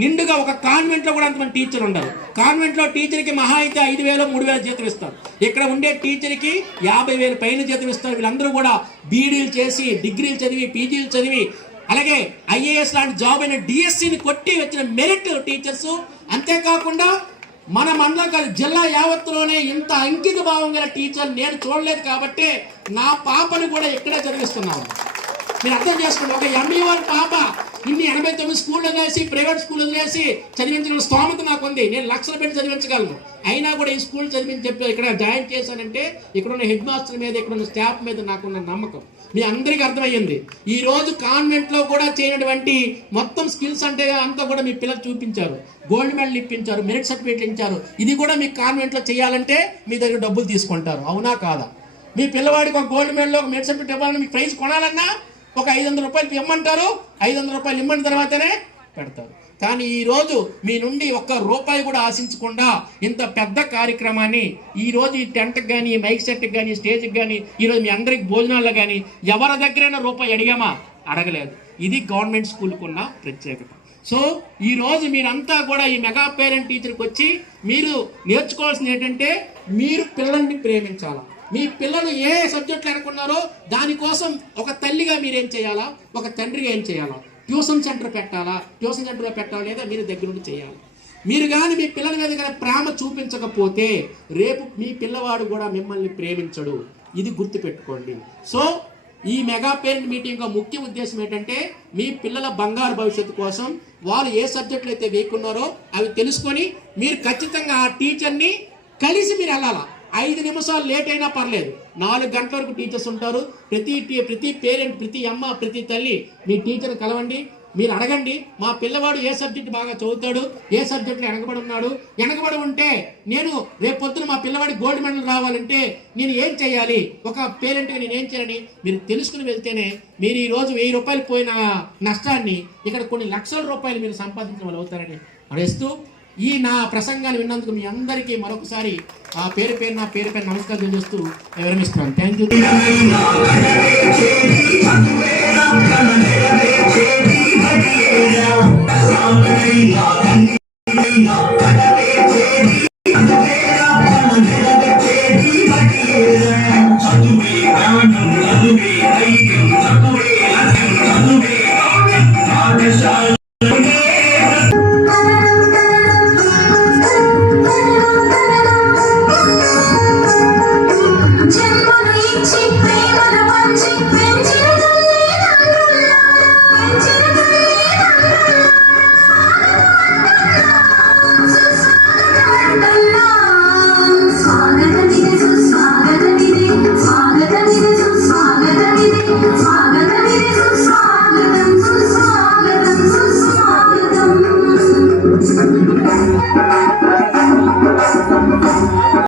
నిండుగా ఒక కాన్వెంట్ లో కూడా అంతమంది టీచర్ ఉండరు. కాన్వెంట్ లో టీచర్ కి మహా అయితే 5,000 3,000 జీతం ఇస్తారు. ఇక్కడ ఉండే టీచర్ కి 50,000 పైన జీతం ఇస్తారు. వీళ్ళందరూ కూడా బీడీలు చేసి, డిగ్రీలు చదివి, పీజీలు చదివి, అలాగే ఐఏఎస్ లాంటి జాబ్ అయిన డిఎస్సిని కొట్టి వచ్చిన మెరిట్ టీచర్స్. అంతేకాకుండా మన మండలం కాదు, జిల్లా యావత్తులోనే ఇంత అంకిత భావం గల టీచర్ నేను చూడలేదు. కాబట్టి నా పాపను కూడా ఇక్కడే చదివిస్తున్నాను. మీరు అర్థం చేసుకోండి. ఒక ఎంఈఓ పాప ఇన్ని 89 స్కూళ్ళు వదిలేసి, ప్రైవేట్ స్కూల్ వదిలేసి చదివించగల స్తోమత నాకు ఉంది. నేను లక్షలు పెట్టి చదివించగలను. అయినా కూడా ఈ స్కూల్ చదివించి చెప్పి ఇక్కడ జాయిన్ చేశానంటే ఇక్కడ ఉన్న హెడ్ మాస్టర్ మీద, ఇక్కడ ఉన్న స్టాఫ్ మీద నాకున్న నమ్మకం మీ అందరికీ అర్థమయ్యింది. ఈ రోజు కాన్వెంట్ లో కూడా చేయనటువంటి మొత్తం స్కిల్స్ అంటే అంతా కూడా మీ పిల్లలు చూపించారు. గోల్డ్ మెడల్ ఇప్పించారు, మెరిట్ సర్టిఫికేట్లు ఇచ్చారు. ఇది కూడా మీ కాన్వెంట్ లో చేయాలంటే మీ దగ్గర డబ్బులు తీసుకుంటారు. అవునా కాదా? మీ పిల్లవాడికి ఒక గోల్డ్ మెడల్, ఒక మెరిట్ సర్టిఫికేట్ ఇవ్వాలని మీకు ప్రైజ్ కొనాలన్నా ఒక 500 రూపాయలు ఇమ్మంటారు. 500 రూపాయలు ఇమ్మని తర్వాతనే పెడతారు. కానీ ఈరోజు మీ నుండి ఒక్క రూపాయి కూడా ఆశించకుండా ఇంత పెద్ద కార్యక్రమాన్ని ఈరోజు ఈ టెంట్కి కానీ, మైక్ సెట్కి కానీ, స్టేజ్కి కానీ, ఈరోజు మీ అందరికి భోజనాల్లో కానీ ఎవరి దగ్గరైనా రూపాయి అడిగామా? అడగలేదు. ఇది గవర్నమెంట్ స్కూల్కి ఉన్న ప్రత్యేకత. సో ఈరోజు మీరంతా కూడా ఈ మెగా పేరెంట్ టీచర్కి వచ్చి మీరు నేర్చుకోవాల్సింది ఏంటంటే మీరు పిల్లల్ని ప్రేమించాలా. మీ పిల్లలు ఏ సబ్జెక్టులు అనుకున్నారో దానికోసం ఒక తల్లిగా మీరేం చేయాలా, ఒక తండ్రిగా ఏం చేయాలా, ట్యూషన్ సెంటర్ పెట్టాలా, ట్యూషన్ సెంటర్లో పెట్టాలా, లేదా మీరు దగ్గర నుండి చేయాలి. మీరు కానీ మీ పిల్లల మీద కానీ ప్రేమ చూపించకపోతే రేపు మీ పిల్లవాడు కూడా మిమ్మల్ని ప్రేమించడు. ఇది గుర్తుపెట్టుకోండి. సో ఈ మెగా పేరెంట్ మీటింగ్ యొక్క ముఖ్య ఉద్దేశం ఏంటంటే మీ పిల్లల బంగారు భవిష్యత్తు కోసం వాళ్ళు ఏ సబ్జెక్టులు అయితే వేకున్నారో అవి తెలుసుకొని మీరు ఖచ్చితంగా ఆ టీచర్ని కలిసి మీరు వెళ్ళాలా. 5 నిమిషాలు లేట్ అయినా పర్లేదు. 4 గంటల వరకు టీచర్స్ ఉంటారు. ప్రతి పేరెంట్, ప్రతి అమ్మ, ప్రతి తల్లి మీ టీచర్ కలవండి. మీరు అడగండి, మా పిల్లవాడు ఏ సబ్జెక్ట్ బాగా చదువుతాడు, ఏ సబ్జెక్టులో వెనకబడి ఉన్నాడు, వెనకబడి ఉంటే నేను రేపు పొద్దున మా పిల్లవాడికి గోల్డ్ మెడల్ రావాలంటే నేను ఏం చేయాలి, ఒక పేరెంట్గా నేను ఏం చేయాలని మీరు తెలుసుకుని వెళ్తేనే మీరు ఈరోజు 1000 రూపాయలు పోయిన నష్టాన్ని ఇక్కడ కొన్ని లక్షల రూపాయలు మీరు సంపాదించడం వల్ల అవుతారని అడుగుతూ ఈ నా ప్రసంగాన్ని విన్నందుకు మీ అందరికీ మరొకసారి ఆ పేరు పేరు నమస్కారం తెలియజేస్తూ విరమిస్తున్నాను. Thank you.